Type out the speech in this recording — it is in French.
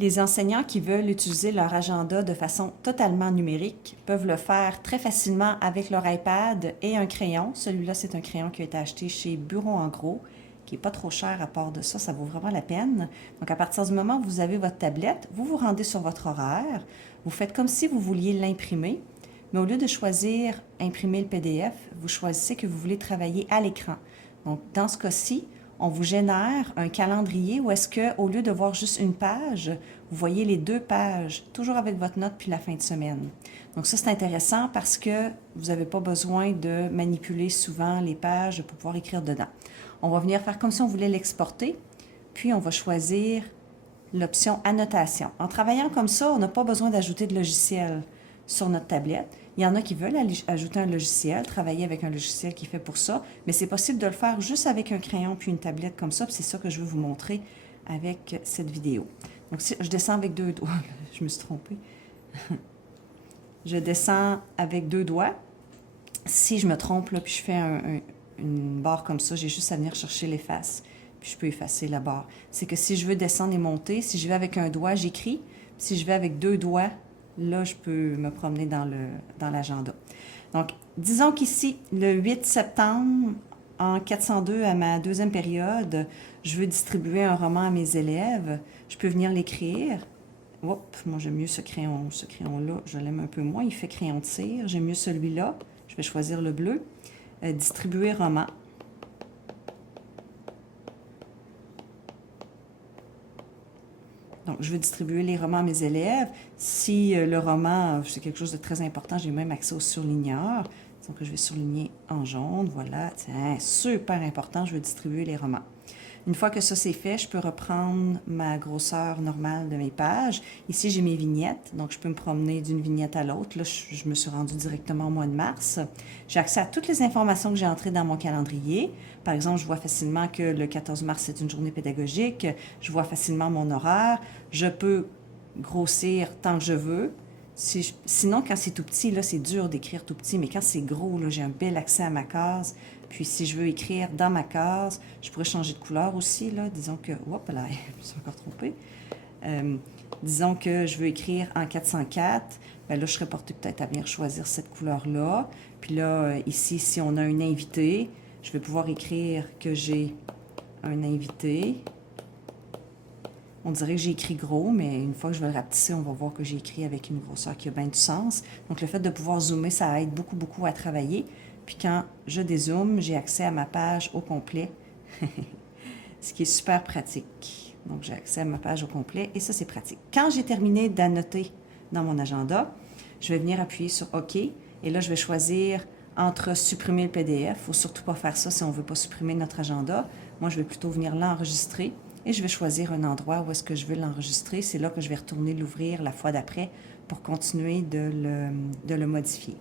Les enseignants qui veulent utiliser leur agenda de façon totalement numérique peuvent le faire très facilement avec leur iPad et un crayon. Celui-là, c'est un crayon qui a été acheté chez Bureau en gros, qui n'est pas trop cher à part de ça, ça vaut vraiment la peine. Donc, à partir du moment où vous avez votre tablette, vous vous rendez sur votre horaire, vous faites comme si vous vouliez l'imprimer, mais au lieu de choisir imprimer le PDF, vous choisissez que vous voulez travailler à l'écran. Donc, dans ce cas-ci, on vous génère un calendrier où est-ce que, au lieu de voir juste une page, vous voyez les 2 pages, toujours avec votre note puis la fin de semaine. Donc ça, c'est intéressant parce que vous n'avez pas besoin de manipuler souvent les pages pour pouvoir écrire dedans. On va venir faire comme si on voulait l'exporter, puis on va choisir l'option annotation. En travaillant comme ça, on n'a pas besoin d'ajouter de logiciel sur notre tablette. Il y en a qui veulent ajouter un logiciel, travailler avec un logiciel qui fait pour ça, mais c'est possible de le faire juste avec un crayon puis une tablette comme ça, puis c'est ça que je veux vous montrer avec cette vidéo. Donc, si je descends avec 2 doigts, je me suis trompée. Je descends avec 2 doigts. Si je me trompe, là, puis je fais une barre comme ça, j'ai juste à venir chercher l'efface, puis je peux effacer la barre. C'est que si je veux descendre et monter, si je vais avec un doigt, j'écris. Si je vais avec 2 doigts, là, je peux me promener dans l'agenda. Donc, disons qu'ici, le 8 septembre, en 402, à ma 2e période, je veux distribuer un roman à mes élèves. Je peux venir l'écrire. Oups, moi, j'aime mieux ce crayon-là. Je l'aime un peu moins. Il fait crayon de cire. J'aime mieux celui-là. Je vais choisir le bleu. Distribuer roman. Donc, je veux distribuer les romans à mes élèves. Si le roman, c'est quelque chose de très important, j'ai même accès au surligneur. Donc, je vais surligner en jaune. Voilà, c'est super important, je veux distribuer les romans. Une fois que ça c'est fait, je peux reprendre ma grosseur normale de mes pages. Ici, j'ai mes vignettes, donc je peux me promener d'une vignette à l'autre. Là, je me suis rendue directement au mois de mars. J'ai accès à toutes les informations que j'ai entrées dans mon calendrier. Par exemple, je vois facilement que le 14 mars, c'est une journée pédagogique. Je vois facilement mon horaire. Je peux grossir tant que je veux. Sinon, quand c'est tout petit, là, c'est dur d'écrire tout petit, mais quand c'est gros, là, j'ai un bel accès à ma case. Puis, si je veux écrire dans ma case, je pourrais changer de couleur aussi, là. Disons que... Hop là, je me suis encore trompée. Disons que je veux écrire en 404. Bien là, je serais portée peut-être à venir choisir cette couleur-là. Puis là, ici, si on a un invité, je vais pouvoir écrire que j'ai un invité. On dirait que j'ai écrit gros, mais une fois que je vais le rapetisser, on va voir que j'ai écrit avec une grosseur qui a bien du sens. Donc, le fait de pouvoir zoomer, ça aide beaucoup, beaucoup à travailler. Puis quand je dézoome, j'ai accès à ma page au complet, ce qui est super pratique. Donc, j'ai accès à ma page au complet et ça, c'est pratique. Quand j'ai terminé d'annoter dans mon agenda, je vais venir appuyer sur OK et là, je vais choisir entre supprimer le PDF. Il ne faut surtout pas faire ça si on ne veut pas supprimer notre agenda. Moi, je vais plutôt venir l'enregistrer et je vais choisir un endroit où est-ce que je veux l'enregistrer. C'est là que je vais retourner l'ouvrir la fois d'après pour continuer de le modifier.